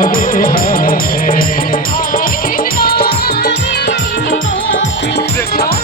Thank you.